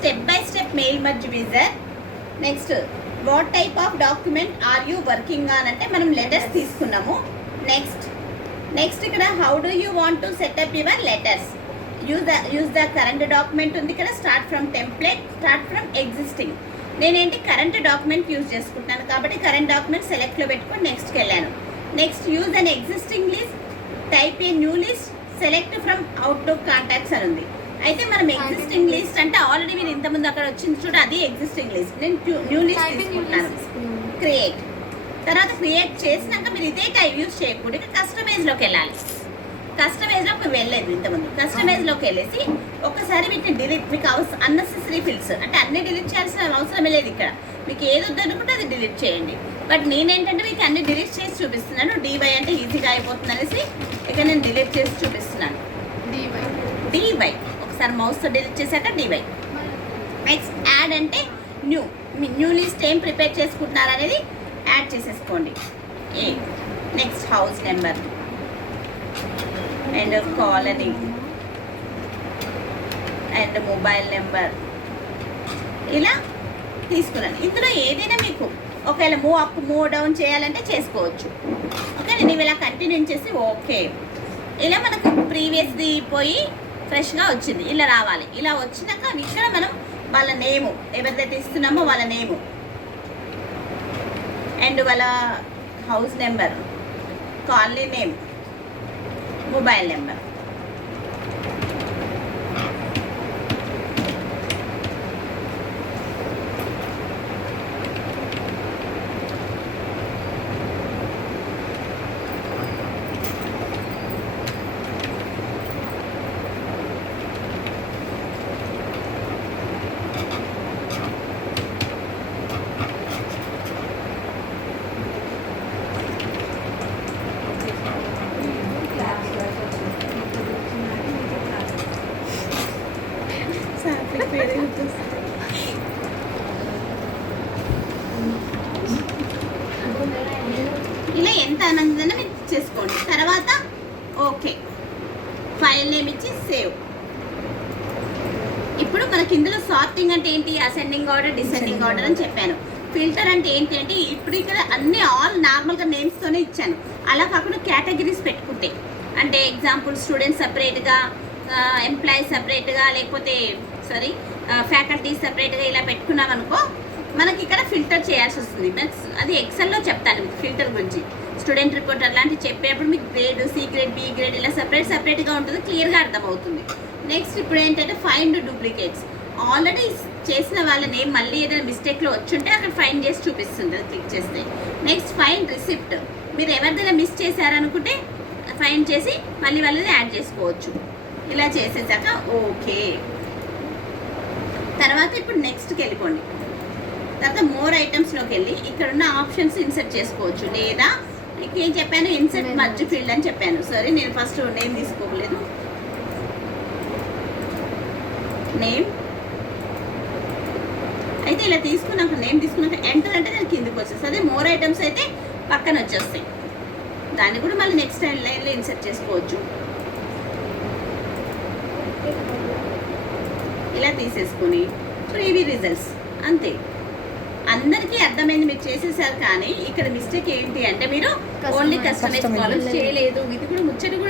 Step by step mail merge visor. Next what type of document are you working on అంటే మనం letters తీసుకున్నాము. Next ఇక్కడ how do you want to set up your letters. Use the current document ఉంది ఇక్కడ. Start from template, start from existing. నేనేంటి current document use చేసుకుంటున్నాను కాబట్టి current document సెలెక్ట్లో పెట్టుకొని నెక్స్ట్కి వెళ్ళాను. Next use an existing list, type a new list, select from outlook contacts అని ఉంది. అయితే మనం ఎగ్జిస్టింగ్ లిస్ట్ అంటే ఆల్రెడీ మీరు ఇంతకుముందు అక్కడ వచ్చింది చూడ, అది ఎగ్జిస్టింగ్ లిస్ట్. నేను న్యూ లిస్ట్ తీసుకుంటున్నాను. క్రియేట్. తర్వాత క్రియేట్ చేసినాక మీరు ఇదే టైప్ యూజ్ చేయకూడదు, ఇక కస్టమైజ్లోకి వెళ్ళాలి. కస్టమైజ్లోకి వెళ్ళలేదు ఇంతకుముందు. కస్టమైజ్లోకి వెళ్ళేసి ఒకసారి వీటిని డిలీట్, మీకు అన్నెసెసరీ ఫీల్డ్స్ అంటే అన్ని డిలీట్ చేయాల్సిన అవసరమే లేదు. ఇక్కడ మీకు ఏది వద్దనుకుంటే అది డిలీట్ చేయండి. బట్ నేనేంటంటే మీకు అన్ని డిలీట్ చేసి చూపిస్తున్నాను. డీవై అంటే ఈజీగా అయిపోతుంది అనేసి ఇక్కడ నేను డిలీట్ చేసి చూపిస్తున్నాను. డీవై ఒకసారి మౌస్తో డిలీట్ చేశాక డీవై. నెక్స్ట్ యాడ్ అంటే న్యూ లిస్ట్ ఏం ప్రిపేర్ చేసుకుంటున్నారు అనేది యాడ్ చేసేసుకోండి. Next house number and colony and mobile number ఇలా తీసుకున్నాను. ఇందులో ఏదైనా మీకు ఒకవేళ మూవ్ అప్ మూవ్ డౌన్ చేయాలంటే చేసుకోవచ్చు. ఓకే, నేను ఇలా కంటిన్యూ చేసి ఓకే. ఇలా మనకు ప్రీవియస్ది పోయి ఫ్రెష్గా వచ్చింది. ఇలా రావాలి. ఇలా వచ్చినాక ఇక్కడ మనం వాళ్ళ నేము ఎవరిదైతే ఇస్తున్నామో వాళ్ళ నేము అండ్ వాళ్ళ house number, colony name, mobile number. ఇలా ఎంత ఆనందంగా మీరు చేసుకోండి. తర్వాత ఓకే, ఫైల్ నేమ్ ఇచ్చి సేవ్. ఇప్పుడు మనకి ఇందులో సార్టింగ్ అంటే ఏంటి, అసెండింగ్ ఆర్డర్, డిసెండింగ్ ఆర్డర్ అని చెప్పాను. ఫిల్టర్ అంటే ఏంటి అంటే ఇప్పుడు ఇక్కడ అన్ని ఆల్ నార్మల్గా నేమ్స్తోనే ఇచ్చాను. అలా కాకుండా కేటగిరీస్ పెట్టుకుంటే అంటే ఎగ్జాంపుల్ స్టూడెంట్స్ సపరేట్గా, ఎంప్లాయీస్ సపరేట్గా, లేకపోతే ఫ్యాకల్టీ సపరేట్గా ఇలా పెట్టుకున్నాం అనుకో మనకి ఇక్కడ ఫిల్టర్ చేయాల్సి వస్తుంది. అది ఎక్సెల్లో చెప్తాను మీకు ఫిల్టర్ గురించి. స్టూడెంట్ రిపోర్ట్ అలాంటివి చెప్పేటప్పుడు మీకు grade, C grade, B grade ఇలా సపరేట్గా ఉంటుంది, క్లియర్గా అర్థమవుతుంది. నెక్స్ట్ ఇప్పుడు ఏంటంటే ఫైండ్ డూప్లికేట్స్. ఆల్రెడీ చేసిన వాళ్ళ నేమ్ మళ్ళీ ఏదైనా మిస్టేక్లో వచ్చుంటే అక్కడ ఫైండ్ చేసి చూపిస్తుంది అది క్లిక్ చేస్తే. Next find receipt. మీరు ఎవరిదైనా మిస్ చేశారనుకుంటే ఫైండ్ చేసి మళ్ళీ వాళ్ళని యాడ్ చేసుకోవచ్చు. ఇలా చేసేసాక ఓకే. తర్వాత ఇప్పుడు నెక్స్ట్కి వెళ్ళిపోండి. తర్వాత మోర్ ఐటమ్స్లోకి వెళ్ళి ఇక్కడ ఉన్న ఆప్షన్స్ ఇన్సర్ట్ చేసుకోవచ్చు. లేదా ఏం చెప్పాను, ఇన్సర్ట్ మర్జ్ ఫీల్డ్ అని చెప్పాను. సరే నేను ఫస్ట్ నేమ్ తీసుకోలేదు. నేమ్ అయితే ఇలా తీసుకున్నాక నేమ్ తీసుకున్నాక ఎంటర్ అంటే దాని కిందకి వచ్చేస్తుంది. అదే మోర్ ఐటమ్స్ అయితే పక్కన వచ్చేస్తాయి. దాన్ని కూడా మళ్ళీ నెక్స్ట్ లైన్లో ఇన్సర్ట్ చేసుకోవచ్చు. ఇలా తీసేసుకుని ప్రీవ్యూ రిజల్ట్స్ అంతే. అందరికీ అర్థమైంది, మీరు చేసేసారు. కానీ ఇక్కడ మిస్టేక్ ఏంటి అంటే మీరు ఓన్లీ కస్టమైజ్ కాలమ్స్ చేయలేదు. ఇది కూడా ముచ్చట కూడా